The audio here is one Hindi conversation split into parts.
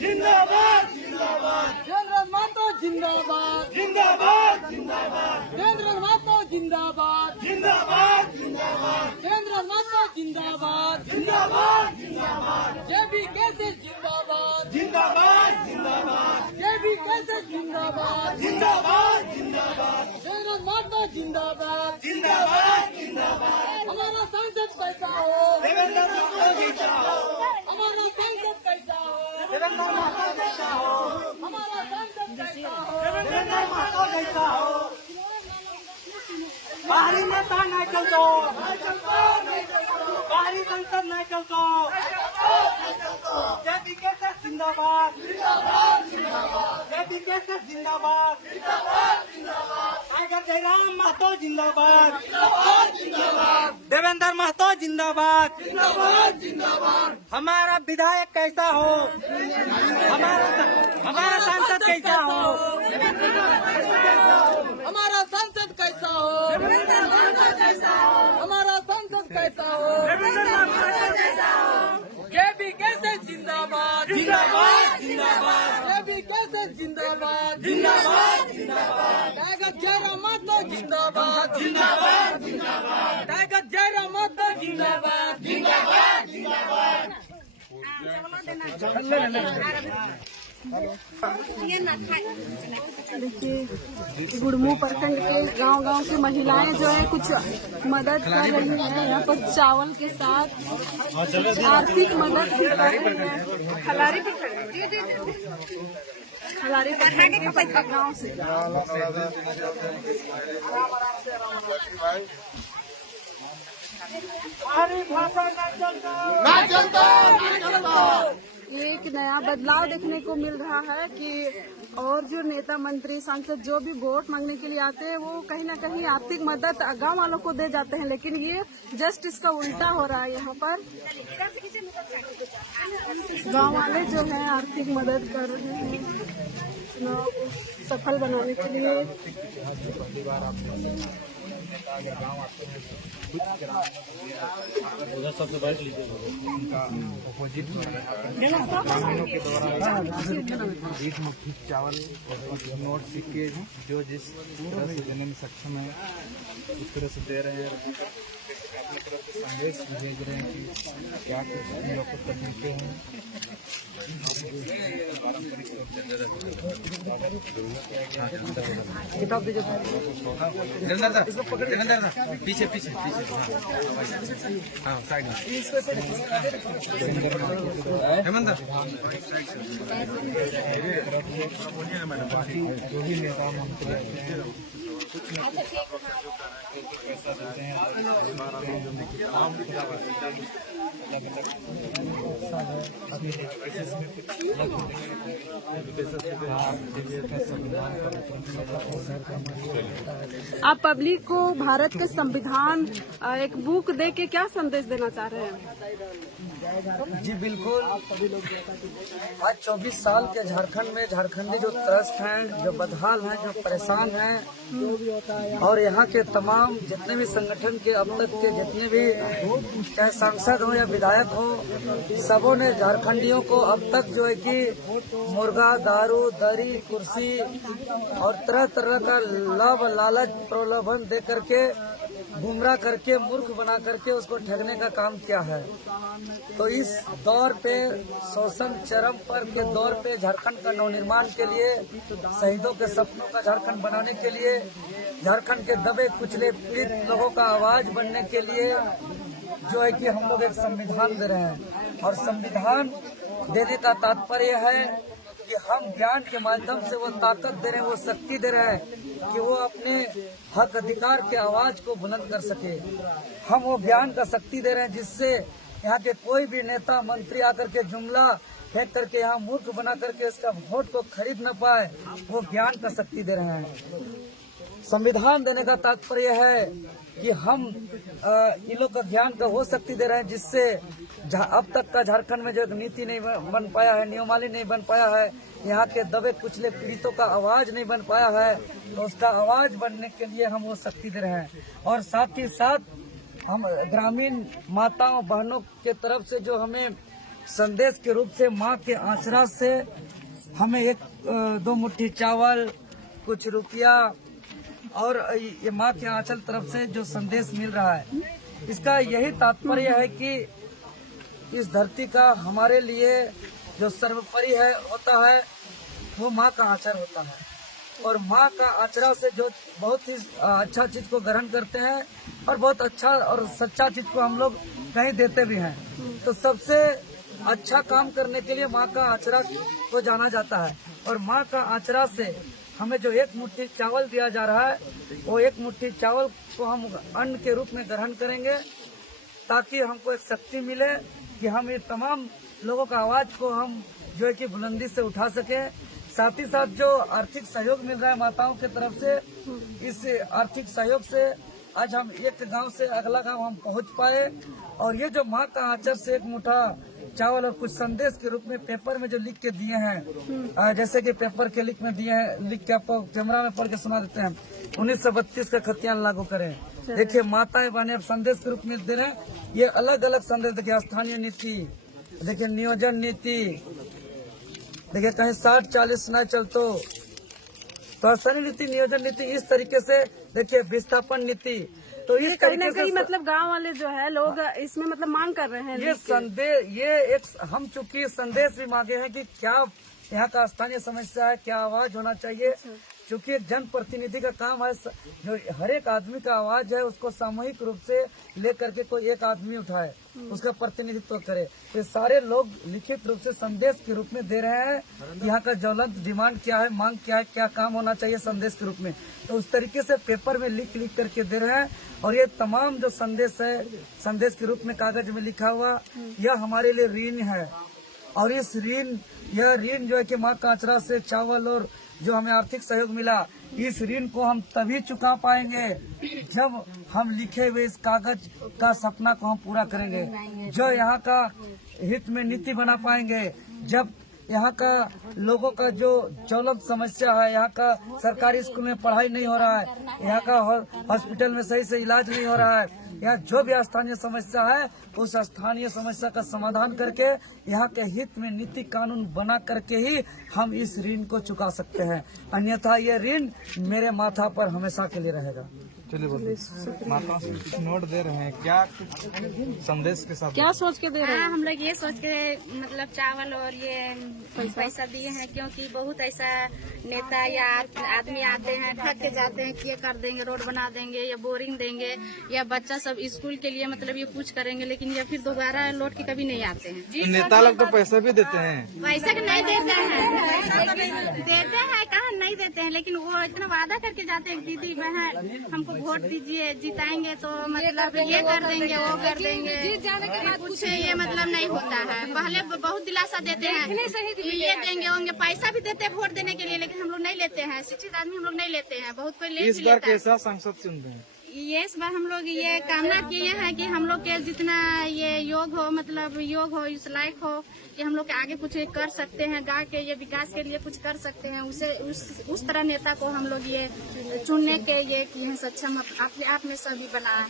जिंदाबाद जिंदाबाद केंद्र माता जिंदाबाद जिंदाबाद जिंदाबाद केंद्र माता जिंदाबाद जिंदाबाद जिंदाबाद केंद्र माता जिंदाबाद जिंदाबाद जिंदाबाद जेबी कैसे जिंदाबाद जिंदाबाद जिंदाबाद जेबी कैसे जिंदाबाद जिंदाबाद जिंदाबाद केंद्र माता जिंदाबाद जिंदाबाद जिंदाबाद हमारा सांसद कैसा हो देवेंद्र मोदी चाहो हमारा सांसद कैसा हो देवेंद्र मोदी चाहो हमारा सांसद कैसा हो देवेंद्र मोदी चाहो बाहरी नेता नहीं चलतो बाहरी संसद नहीं चलतो जेपी कैसे जिंदाबाद जेपी कैसे जिंदाबाद टाइगर जयराम महतो जिंदाबाद देवेंद्र महतो जिंदाबाद हमारा विधायक कैसा हो हमारा सांसद कैसा हो हमारा सांसद कैसा हो हमारा सांसद कैसा हो जेबी कैसे जिंदाबाद जिंदाबाद जिंदाबाद जेबी कैसे जिंदाबाद जिंदाबाद जिंदाबाद टाइगर जयराम माता जिंदाबाद जिंदाबाद जिंदाबाद टाइगर जयराम माता जिंदाबाद जिंदाबाद जिंदाबाद देखिए गुड़मू प्रखंड के गांव-गांव की महिलाएं जो है कुछ मदद कर रही हैं यहाँ पर चावल के साथ आर्थिक मदद भी कर रही हैं। खलारी प्रखंड के गाँव से एक नया बदलाव देखने को मिल रहा है कि और जो नेता मंत्री सांसद जो भी वोट मांगने के लिए आते हैं वो कहीं ना कहीं आर्थिक मदद गांव वालों को दे जाते हैं, लेकिन ये जस्ट इसका उल्टा हो रहा है। यहाँ पर गांव वाले जो है आर्थिक मदद कर रहे हैं चुनाव को सफल बनाने के लिए। उधर सबसे बैठ लीजिए उनका अपोजिट ग्रामीणों के द्वारा 20 मुट्ठी चावल और नोट सिक्के जो जिस तरह से देने में सक्षम है उस तरह से दे रहे हैं। अपने तरफ से संदेश भेज रहे हैं कि क्या कुछ हम लोग को तकलीफें हैं। किताब दीजिए पीछे पीछे पीछे हाँ साइड में हेमंत जो भी नेता मंत्री पैसा देते हैं आप पब्लिक को भारत के संविधान एक बुक दे के क्या संदेश देना चाह रहे हैं? जी बिल्कुल। आज 24 साल के झारखंड में झारखंडी जो त्रस्त हैं, जो बदहाल हैं, जो परेशान हैं, और यहाँ के तमाम जितने भी संगठन के अब तक के जितने भी चाहे सांसद हो या विधायक हो, सबों ने झारखंडियों को अब तक जो है कि मुर्गा, दारू, दरी, कुर्सी और तरह तरह का लाभ लालच प्रलोभन दे करके गुमराह करके मूर्ख बना करके उसको ठगने का काम किया है। तो इस दौर पे शोषण चरम पर के दौर पे झारखंड का नवनिर्माण के लिए, शहीदों के सपनों का झारखंड बनाने के लिए, झारखंड के दबे कुचले पीड़ित लोगों का आवाज बनने के लिए जो है कि हम लोग एक संविधान दे रहे हैं। और संविधान देने का तात्पर्य है कि हम ज्ञान के माध्यम से वो ताकत दे रहे हैं, वो शक्ति दे रहे हैं कि वो अपने हक अधिकार के आवाज को बुलंद कर सके। हम वो ज्ञान का शक्ति दे रहे हैं जिससे यहाँ के कोई भी नेता मंत्री आकर के जुमला फेंक करके यहाँ मूर्ख बना करके इसका वोट को खरीद न पाए, वो ज्ञान का शक्ति दे रहे हैं। संविधान देने का तात्पर्य है कि हम इन लोग का ज्ञान का वो शक्ति दे रहे हैं जिससे अब तक का झारखंड में जो नीति नहीं बन पाया है, नियमावली नहीं बन पाया है, यहाँ के दबे कुचले पीड़ितों का आवाज नहीं बन पाया है, तो उसका आवाज बनने के लिए हम वो शक्ति दे रहे हैं। और साथ ही साथ हम ग्रामीण माताओं बहनों के तरफ से जो हमें संदेश के रूप से माँ के आचरा से हमें एक दो मुट्ठी चावल, कुछ रुपया और ये माँ के आंचल तरफ से जो संदेश मिल रहा है, इसका यही तात्पर्य है कि इस धरती का हमारे लिए जो सर्वोपरि है होता है वो माँ का आचर होता है। और माँ का आचरा से जो बहुत ही अच्छा चीज को ग्रहण करते हैं और बहुत अच्छा और सच्चा चीज को हम लोग कहीं देते भी हैं। तो सबसे अच्छा काम करने के लिए माँ का आचरा को जाना जाता है। और माँ का आचरा से हमें जो एक मुट्ठी चावल दिया जा रहा है, वो एक मुट्ठी चावल को हम अन्न के रूप में ग्रहण करेंगे, ताकि हमको एक शक्ति मिले कि हम ये तमाम लोगों का आवाज को हम जो है कि बुलंदी से उठा सके। साथ ही साथ जो आर्थिक सहयोग मिल रहा है माताओं की तरफ से, इस आर्थिक सहयोग से आज हम एक गांव से अगला गांव हम पहुंच पाए। और ये जो माँ का आंचर से एक मुठा चावल और कुछ संदेश के रूप में पेपर में जो लिख के दिए हैं, जैसे कि पेपर के लिख में दिए हैं, लिख के आपको कैमरा में पढ़ के सुना देते हैं। 1932 का खतियान लागू करें। देखिए माताएं बहने संदेश के रूप में दे रहे हैं। ये अलग अलग संदेश देखिए, स्थानीय नीति, देखिए नियोजन नीति, देखिए कहीं 60-40 न चलतो तो स्थानीय नीति, नियोजन नीति, इस तरीके से देखिए विस्थापन नीति। तो इस कहीं ना तरीके कहीं से मतलब गांव वाले जो है लोग इसमें मतलब मांग कर रहे हैं। ये संदेश, ये एक हम चूंकि संदेश भी मांगे हैं कि क्या यहाँ का स्थानीय समस्या है, क्या आवाज होना चाहिए। चूंकि एक जनप्रतिनिधि का काम है, जो हर एक आदमी का आवाज है उसको सामूहिक रूप से लेकर के कोई एक आदमी उठाए, उसका प्रतिनिधित्व करे। ये सारे लोग लिखित रूप से संदेश के रूप में दे रहे हैं, यहाँ का ज्वलंत डिमांड क्या है, मांग क्या है, क्या काम होना चाहिए संदेश के रूप में। तो उस तरीके से पेपर में लिख करके दे रहे हैं। और ये तमाम जो संदेश है, संदेश के रूप में कागज में लिखा हुआ, यह हमारे लिए ऋण है। और इस ऋण, यह ऋण जो है कि माँ का आचरा से चावल और जो हमें आर्थिक सहयोग मिला, इस ऋण को हम तभी चुका पाएंगे जब हम लिखे हुए इस कागज का सपना को हम पूरा करेंगे, जो यहाँ का हित में नीति बना पाएंगे, जब यहाँ का लोगों का जो ज्वलंत समस्या है, यहाँ का सरकारी स्कूल में पढ़ाई नहीं हो रहा है, यहाँ का हॉस्पिटल में सही से इलाज नहीं हो रहा है, यहाँ जो भी स्थानीय समस्या है उस स्थानीय समस्या का समाधान करके यहाँ के हित में नीति कानून बना करके ही हम इस ऋण को चुका सकते हैं। अन्यथा ये ऋण मेरे माथा पर हमेशा के लिए रहेगा। चलिए बोलिए, माताओं से कुछ नोट दे रहे हैं, क्या संदेश के साथ क्या सोच के दे रहे हैं? हम लोग ये सोच के मतलब चावल और ये पैसा दिए हैं, क्योंकि बहुत ऐसा नेता या आदमी आते हैं, थक के जाते हैं कि ये कर देंगे, रोड बना देंगे या बोरिंग देंगे या बच्चा सब स्कूल के लिए मतलब ये कुछ करेंगे, लेकिन ये फिर दोबारा लौट के कभी नहीं आते हैं। नेता लोग तो पैसा भी देते हैं, पैसा नहीं देते हैं, देते हैं कहाँ नहीं देते हैं, लेकिन वो इतना वादा करके जाते हैं, दीदी बहन हमको वोट दीजिए, जिताएंगे तो मतलब ये कर देंगे, वो कर देंगे, कुछ ये मतलब नहीं होता है। पहले बहुत दिलासा देते हैं, ये देंगे होंगे, पैसा भी देते हैं वोट देने के लिए, लेकिन हम लोग नहीं लेते हैं। शिक्षित आदमी हम लोग नहीं लेते हैं, बहुत कोई ले इस बार कैसा संसद चुनते हैं? ये इस बार हम लोग ये कामना किए हैं कि हम लोग के जितना ये योग हो, मतलब योग हो, इस लायक हो कि हम लोग के आगे कुछ कर सकते हैं, गाँव के ये विकास के लिए कुछ कर सकते हैं, उसे उस तरह नेता को हम लोग ये चुनने के ये किए हैं, सक्षम अपने आप में सभी बना है।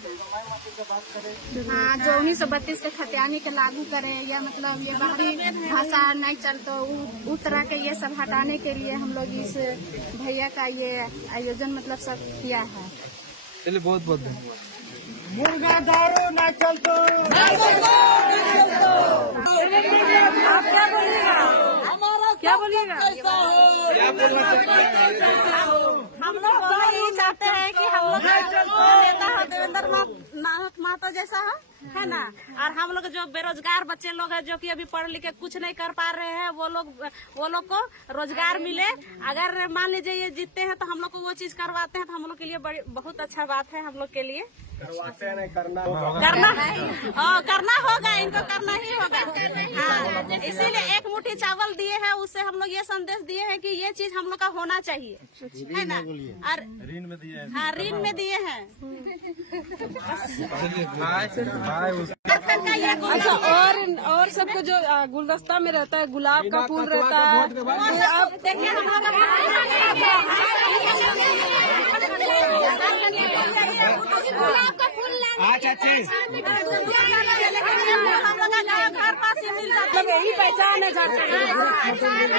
हाँ, जो 1932 के खतियानी के लागू करे, या मतलब ये बाहरी भाषा नहीं चलते, उस तरह के ये सब हटाने के लिए हम लोग इस भैया का ये आयोजन मतलब सब किया है। चलिए बहुत बहुत धन्यवाद। मुर्गा दारू न चलतो, आप क्या बोलिएगा? क्या बोलिएगा? क्या बोलना चाहते हैं? हम लोग यही चाहते हैं कि हम लोग नेता हो देवेंद्र महतो जैसा है ना, और हम लोग जो बेरोजगार बच्चे लोग हैं, जो कि अभी पढ़ लिख के कुछ नहीं कर पा रहे हैं, वो लोग को रोजगार मिले। अगर मान लीजिए ये जीतते हैं तो हम लोग को वो चीज करवाते हैं, तो हम लोग के लिए बहुत अच्छा बात है। हम लोग के लिए करना होगा, इनको करना ही होगा। हाँ, इसीलिए एक मुट्ठी चावल दिए हैं, उससे हम लोग ये संदेश दिए हैं कि ये चीज हम लोग का होना चाहिए, है ना। और ऋण में दिए हैं, हाँ ऋण में दिए हैं। अच्छा, और सबको जो गुलदस्ता में रहता है, गुलाब का फूल रहता है, आप देखिए हम लोग गुलाब का फूल अच्छा हम लोग घर पास ही मिल जाता है। यही पहचान है झारखंड।